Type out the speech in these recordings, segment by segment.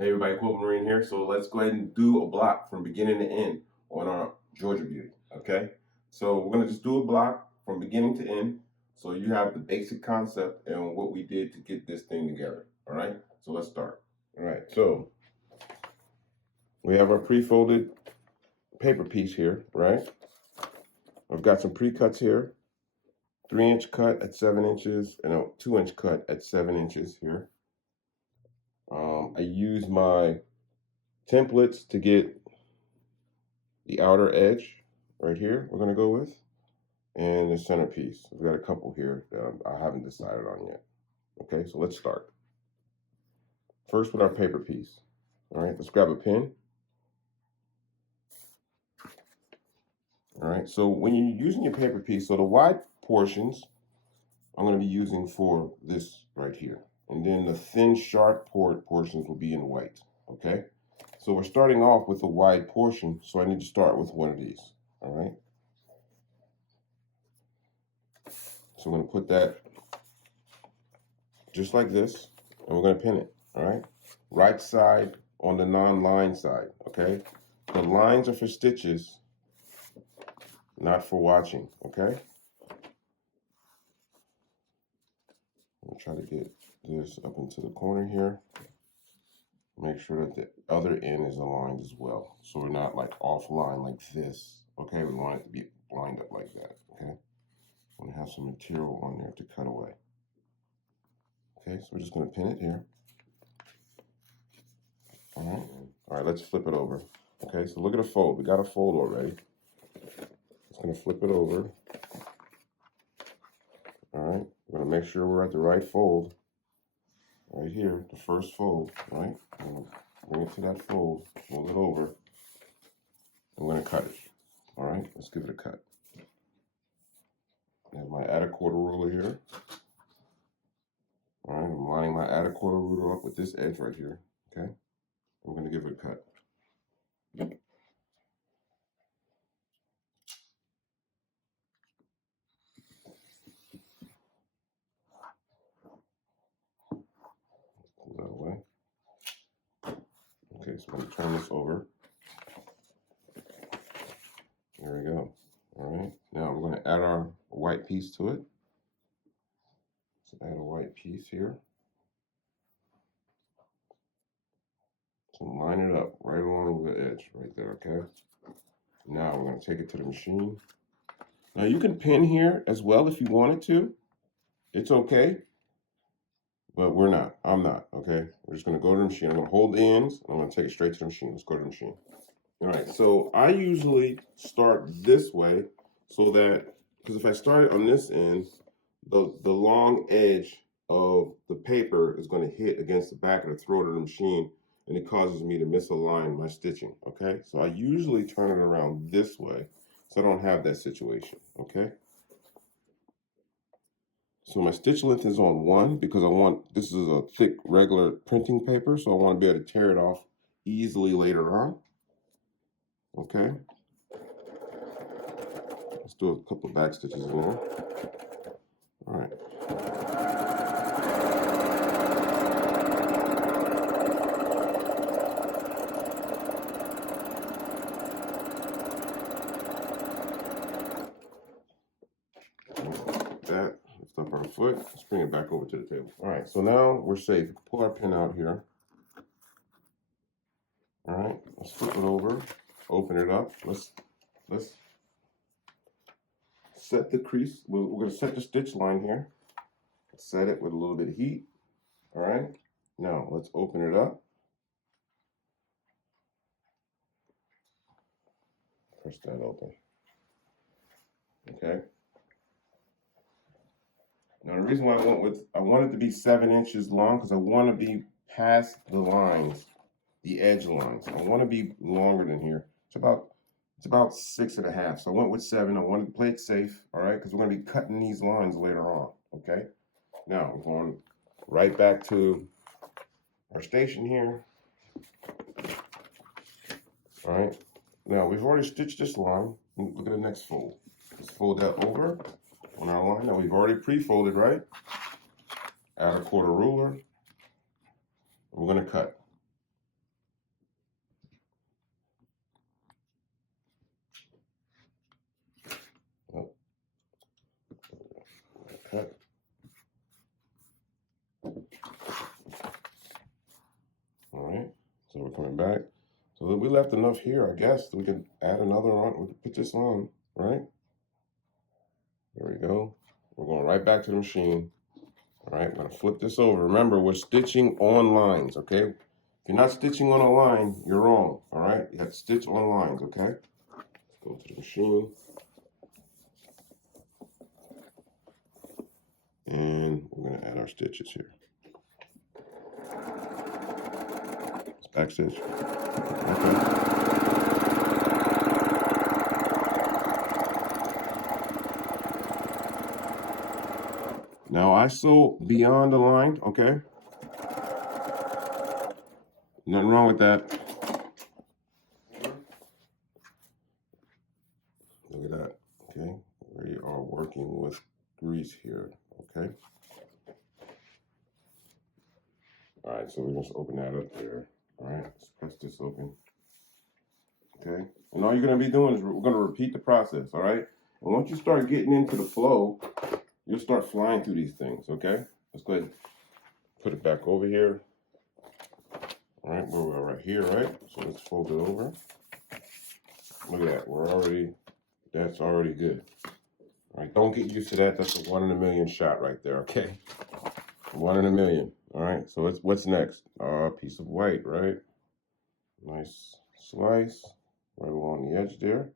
Hey everybody, Quilt Nation here. So let's go ahead and do a block from beginning to end on our Georgia Beauty, okay? So we're gonna just do a block from beginning to end so you have the basic concept and what we did to get this thing together, all right? So let's start. All right, so we have our pre-folded paper piece here, right? I've got some pre-cuts here, 3-inch cut at 7 inches and a 2-inch cut at 7 inches here. I use my templates to get the outer edge right here we're going to go with, and the centerpiece. We've got a couple here that I haven't decided on yet. Okay, so let's start. First with our paper piece. All right, let's grab a pen. All right, so when you're using your paper piece, so the wide portions I'm going to be using for this right here. And then the thin, sharp portions will be in white. Okay, so we're starting off with a wide portion, so I need to start with one of these. All right. So I'm going to put that just like this, and we're going to pin it, all right? Right side on the non-line side, okay? The lines are for stitches, not for watching, okay? I'm going to try to get this up into the corner here. Make sure that the other end is aligned as well, so we're not like offline like this, okay? We want it to be lined up like that, okay? I'm going to have some material on there to cut away. Okay, so we're just going to pin it here. All right, let's flip it over. Okay, so look at the fold. We got a fold already. Just going to flip it over. All right, we're going to make sure we're at the right fold. Right here, the first fold, right? I'm going to bring it to that fold, fold it over. I'm going to cut it. All right, let's give it a cut. I have my add a quarter ruler here. All right, I'm lining my add a quarter ruler up with this edge right here. Okay, I'm going to give it a cut. Pull that away. Okay, so I'm going to turn this over. There we go. All right, now we're going to add our white piece to it. Let's add a white piece here. So line it up right along the edge right there, okay? Now we're going to take it to the machine. Now you can pin here as well if you wanted to. It's okay, but we're not. I'm not, okay? We're just going to go to the machine. I'm going to hold the ends. I'm going to take it straight to the machine. Let's go to the machine. All right, so I usually start this way so that, because if I start it on this end, the long edge of the paper is going to hit against the back of the throat of the machine, and it causes me to misalign my stitching, okay? So I usually turn it around this way so I don't have that situation, okay? So my stitch length is on 1 because this is a thick regular printing paper, so I want to be able to tear it off easily later on, okay? Let's do a couple of back stitches in there. All right. That, lift up our foot, let's bring it back over to the table. All right, so now we're safe. Pull our pin out here. All right, let's flip it over, open it up. Let's set the crease. We're going to set the stitch line here. Set it with a little bit of heat. All right, now let's open it up. Press that open. Okay. Now the reason why I want it to be 7 inches long because I want to be past the lines, the edge lines. I want to be longer than here. It's about 6.5. So I went with 7. I wanted to play it safe, all right, because we're going to be cutting these lines later on, okay? Now we're going right back to our station here. All right. Now we've already stitched this line. Look at the next fold. Let's fold that over on our line. Now we've already pre-folded, right? Add a quarter ruler. We're going to cut. left enough here, I guess. We can add another on. We can put this on, right? There we go. We're going right back to the machine. All right, I'm gonna flip this over. Remember, we're stitching on lines, okay? If you're not stitching on a line, you're wrong, all right? You have to stitch on lines, okay? Let's go to the machine. And we're gonna add our stitches here. It's back stitch. Okay. Now I sew beyond the line, okay? Nothing wrong with that. Look at that, okay? We are working with grease here, okay? All right, so we're just open that up there. All right, let's press this open. Okay, and all you're gonna be doing is we're gonna repeat the process, all right? And once you start getting into the flow, you'll start flying through these things, okay? Let's go ahead and put it back over here. All right, where we are right here, right? So let's fold it over. Look at that, that's already good. All right, don't get used to that. That's a 1 in a million shot right there, okay? 1 in a million. All right, so what's next? Piece of white, right? Nice slice right along the edge there.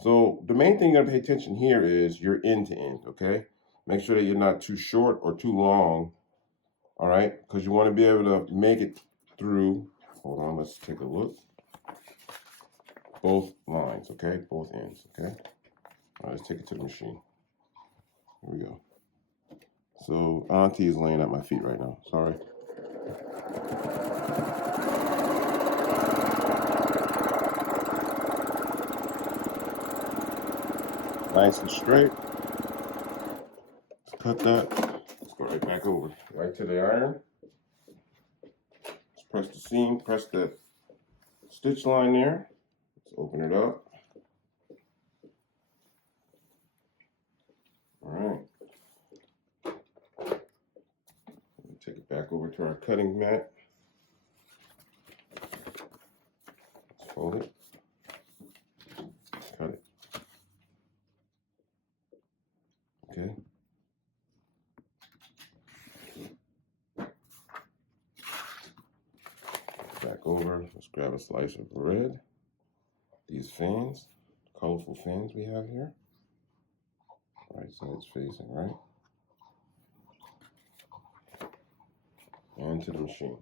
So the main thing you gotta pay attention here is your end to end, okay? Make sure that you're not too short or too long, all right? Because you want to be able to make it through. Hold on, let's take a look. Both lines, okay? Both ends, okay? All right, let's take it to the machine. Here we go. So Auntie is laying at my feet right now. Sorry. Nice and straight. Let's cut that. Let's go right back over. Right to the iron. Let's press the seam, press the stitch line there. Let's open it up. All right. Take it back over to our cutting mat. Let's fold it. Cut it. Okay. Back over. Let's grab a slice of bread. These fans, colorful fans we have here. Right side's facing right. And to the machine.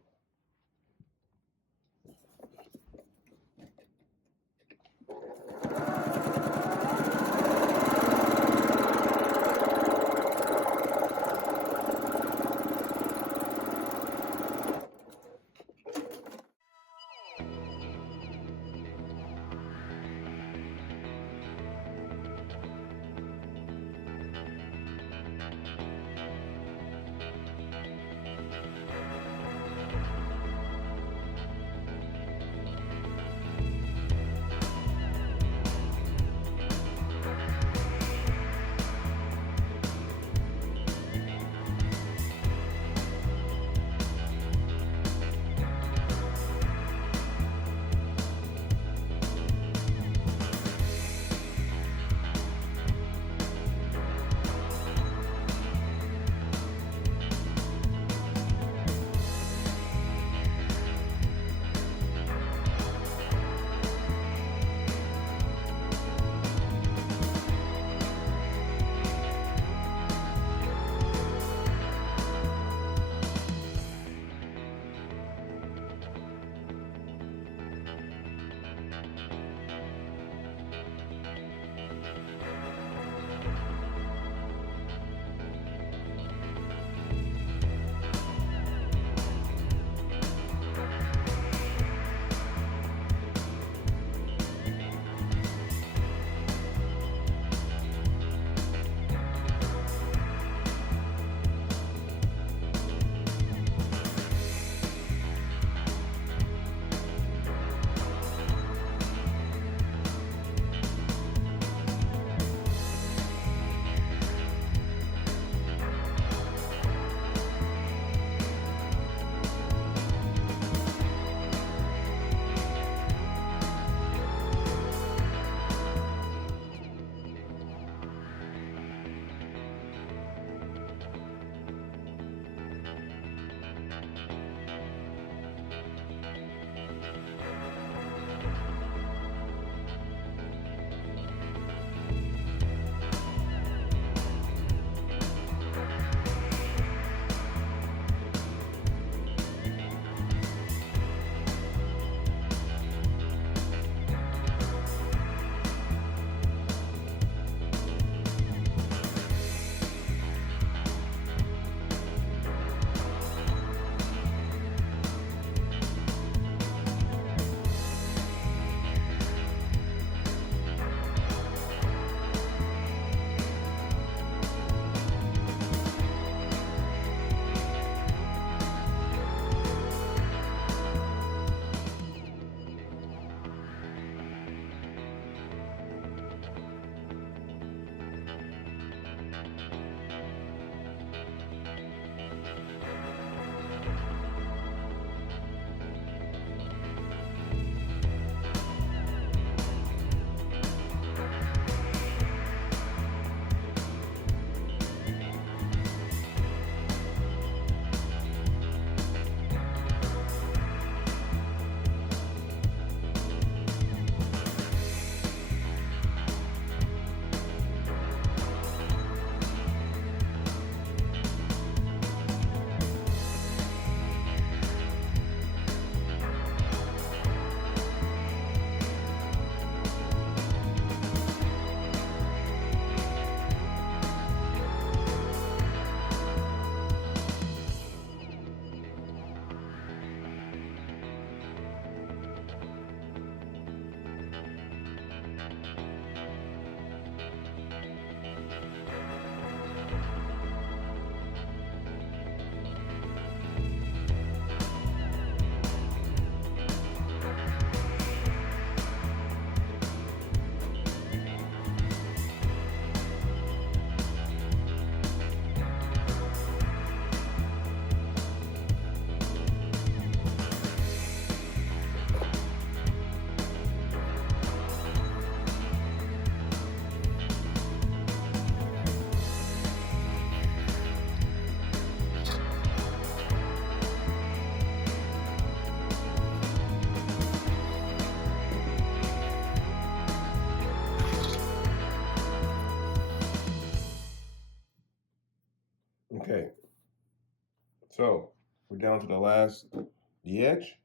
So we're down to the edge,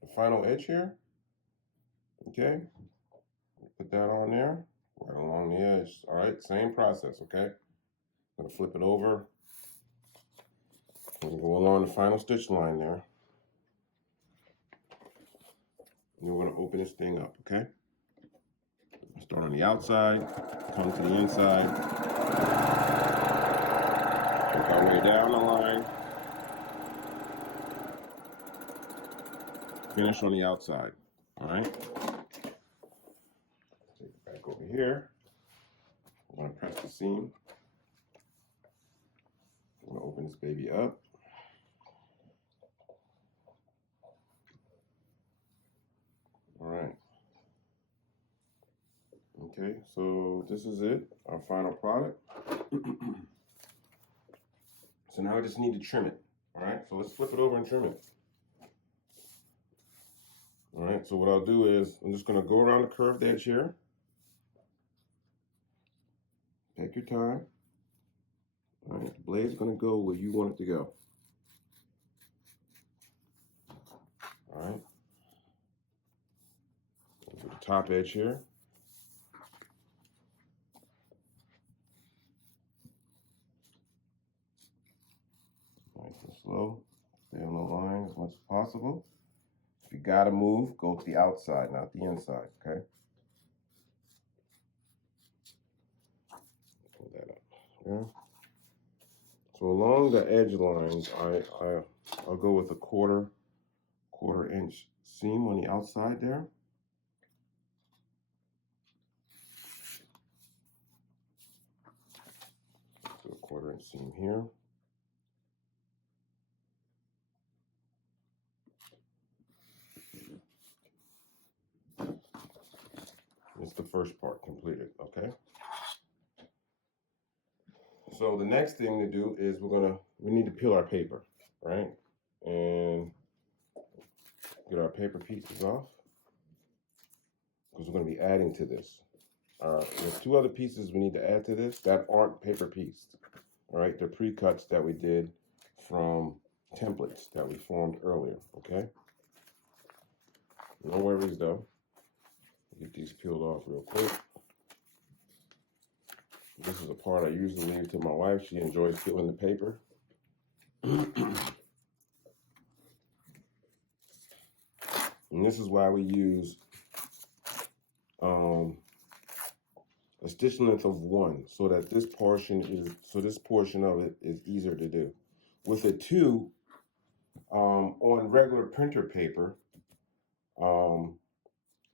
the final edge here. Okay, put that on there, right along the edge. All right, same process. Okay, I'm gonna flip it over. We're gonna go along the final stitch line there. And we're gonna open this thing up. Okay, start on the outside, come to the inside, work our way down the line, finish on the outside. All right. Take it back over here. I'm gonna press the seam. I'm gonna open this baby up. All right. Okay, so this is it, our final product. So now I just need to trim it. All right, so let's flip it over and trim it. All right, so what I'll do is I'm just gonna go around the curved edge here. Take your time. All right, the blade's gonna go where you want it to go. All right. To the top edge here. Nice and slow. Stay on the line as much as possible. If you gotta move, go to the outside, not the inside, okay? Pull that up. Yeah. So along the edge lines, I'll go with a quarter inch seam on the outside there. So a 1/4 inch seam here. It's the first part completed, okay? So the next thing to do is we need to peel our paper, right? And get our paper pieces off because we're going to be adding to this. There's 2 other pieces we need to add to this that aren't paper pieced. All right, they're pre-cuts that we did from templates that we formed earlier, okay? No worries though. Get these peeled off real quick. This is a part I usually leave to my wife. She enjoys peeling the paper. And this is why we use a stitch length of 1, so that this portion of it is easier to do. With a 2, on regular printer paper,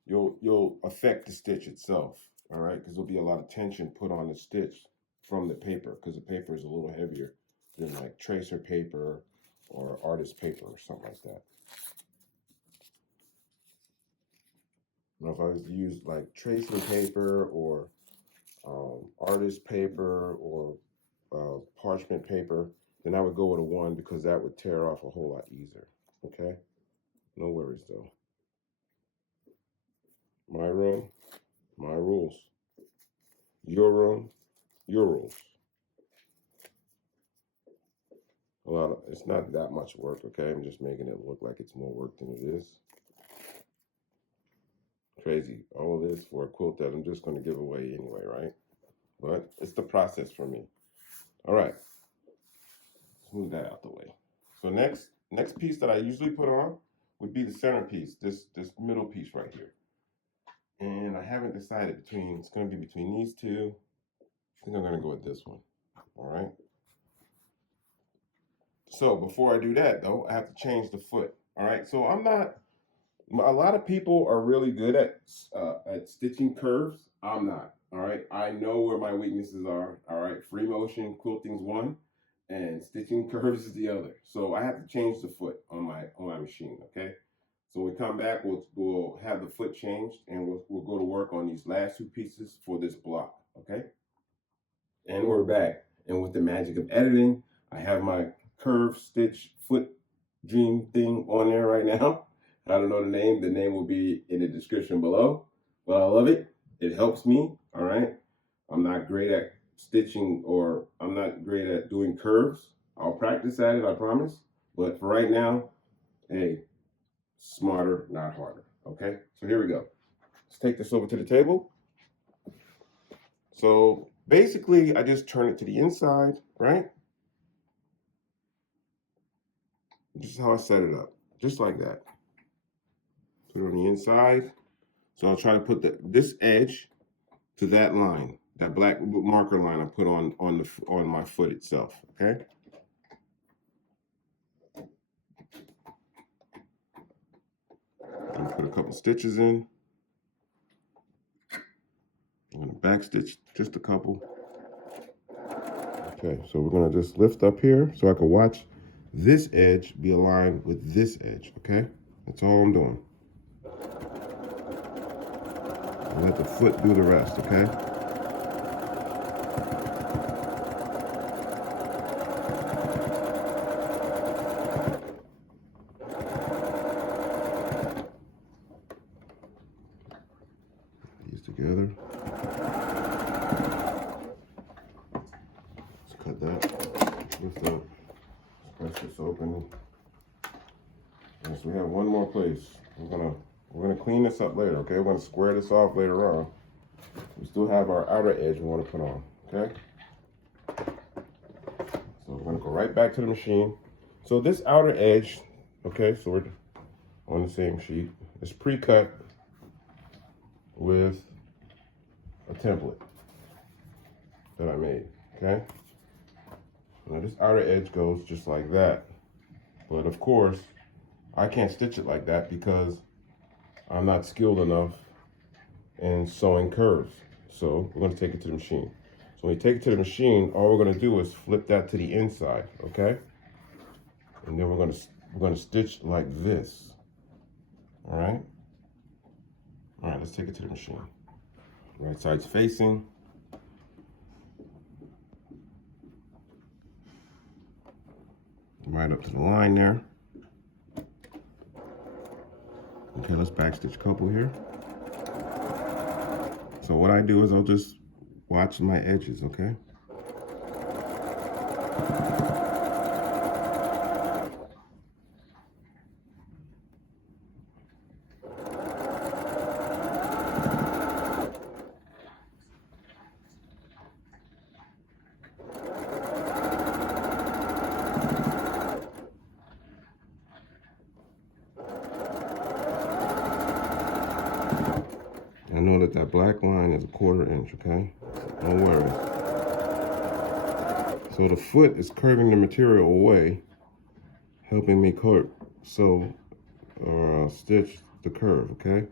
you'll affect the stitch itself, all right? Because there'll be a lot of tension put on the stitch from the paper, because the paper is a little heavier than like tracer paper or artist paper or something like that. Now, if I was to use like tracer paper or artist paper or parchment paper, then I would go with a 1 because that would tear off a whole lot easier, okay? No worries though. My room, my rules. Your room, your rules. It's not that much work, okay? I'm just making it look like it's more work than it is. Crazy, all of this for a quilt that I'm just going to give away anyway, right? But it's the process for me. All right, let's move that out the way. So next piece that I usually put on would be the center piece, this middle piece right here. And I haven't decided it's going to be between these 2. I think I'm going to go with this one, all right? So before I do that though, I have to change the foot, all right? So a lot of people are really good at stitching curves. I'm not, all right? I know where my weaknesses are, all right? Free motion quilting's 1, and stitching curves is the other. So I have to change the foot on my machine, okay? So when we come back, we'll have the foot changed, and we'll go to work on these last 2 pieces for this block, okay? And we're back, and with the magic of editing, I have my curve stitch foot dream thing on there right now. I don't know the name. The name will be in the description below, but I love it. It helps me, all right? I'm not great at stitching, or I'm not great at doing curves. I'll practice at it, I promise. But for right now, hey, smarter, not harder. Okay, so here we go. Let's take this over to the table. So basically, I just turn it to the inside, right? This is how I set it up, just like that. Put it on the inside. So I'll try to put this edge to that line, that black marker line I put on my foot itself. Okay. I'm gonna put a couple stitches in. I'm gonna back stitch just a couple. Okay, so we're gonna just lift up here so I can watch this edge be aligned with this edge. Okay, that's all I'm doing. And let the foot do the rest. Okay. These together. Let's cut that. Lift up. Press this open. And so we have one more place. We're gonna clean this up later, okay? We're gonna square this off later on. We still have our outer edge we want to put on, okay? So we're gonna go right back to the machine. So this outer edge, okay, so we're on the same sheet. It's pre-cut with a template that I made, okay? Now this outer edge goes just like that. But of course, I can't stitch it like that because I'm not skilled enough in sewing curves. So we're going to take it to the machine. So when we take it to the machine, all we're going to do is flip that to the inside, okay? And then we're going to stitch like this. All right? All right, let's take it to the machine. Right side's facing. Right up to the line there. Okay, let's backstitch a couple here. So what I do is I'll just watch my edges, okay? I know that black line is a 1/4 inch, okay? No worries. So the foot is curving the material away, helping me sew or stitch the curve, okay?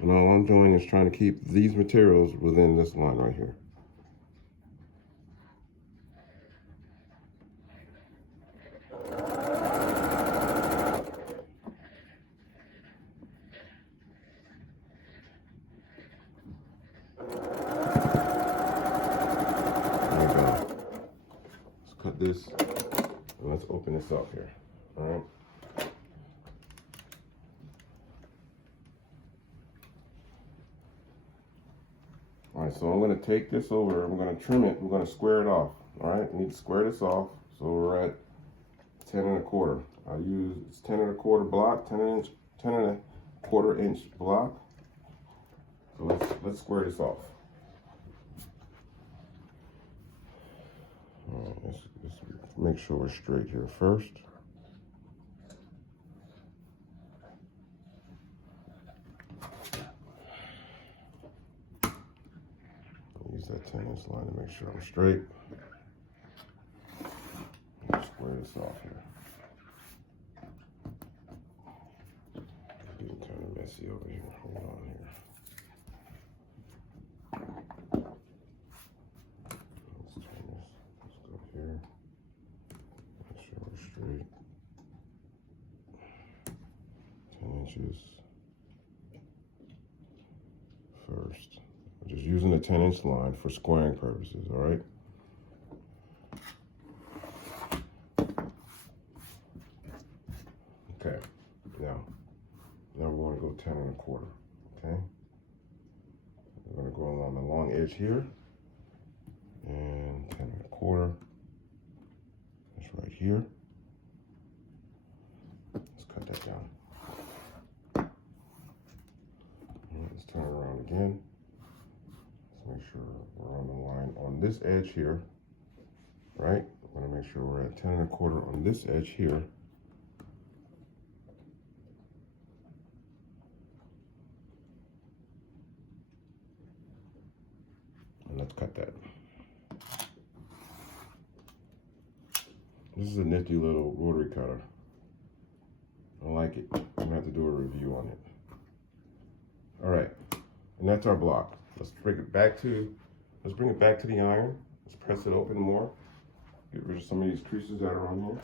And all I'm doing is trying to keep these materials within this line right here. Cut this, and let's open this up here, all right? All right, so I'm gonna take this over, we're gonna trim it, we're gonna square it off, all right? We need to square this off, so we're at 10 1/4. I use, it's 10 1/4 block, 10 1/4 inch block. So let's square this off. All right, let's make sure we're straight here first. Use that 10-inch line to make sure I'm straight. Let's square this off here. It's getting kind of messy over here. Hold on here. Let's turn this. Let's go here. Make sure we're straight. 10 inches first. I'm just using the 10-inch line for squaring purposes, all right? Okay, now we want to go 10 1/4, okay? We're going to go along the long edge here, and 10 1/4. here. Let's cut that down. Let's turn it around again. Let's make sure we're on the line on this edge here, right? We're gonna make sure we're at 10 1/4 on this edge here. And let's cut that. This is a nifty little rotary cutter. I like it. I'm gonna have to do a review on it. All right, and that's our block. Let's bring it back to the iron. Let's press it open more. Get rid of some of these creases that are on here.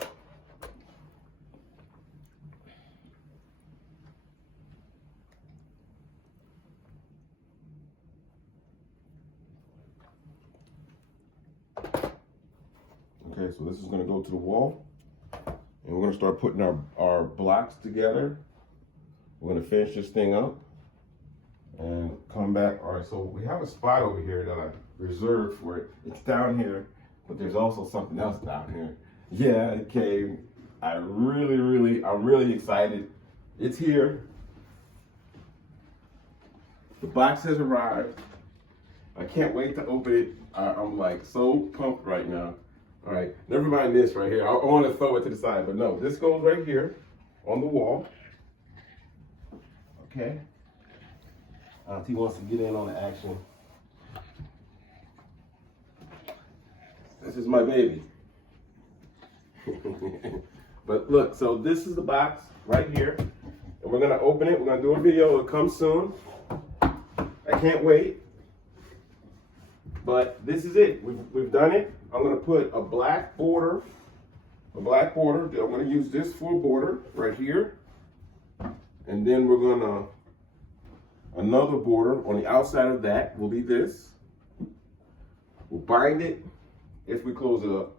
Okay, so this is gonna go to the wall, and we're gonna start putting our blocks together. We're gonna finish this thing up and come back. All right, so we have a spot over here that I reserved for it. It's down here, but there's also something else down here. Yeah, it came. I'm really excited. It's here. The box has arrived. I can't wait to open it. I'm like so pumped right now. All right, never mind this right here. I want to throw it to the side, but no, this goes right here on the wall. Okay. Auntie wants to get in on the action. This is my baby. But look, so this is the box right here, and we're gonna open it. We're gonna do a video. It'll come soon. I can't wait. But this is it. We've done it. I'm gonna put a black border. I'm gonna use this for a border right here, and then we're gonna another border on the outside of that will be this. We'll bind it if we close it up,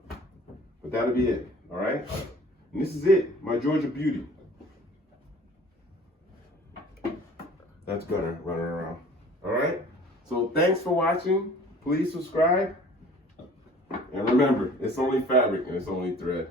but that'll be it. All right. And this is it. My Georgia beauty. That's Gunner running around. All right. So thanks for watching. Please subscribe. And remember, it's only fabric and it's only thread.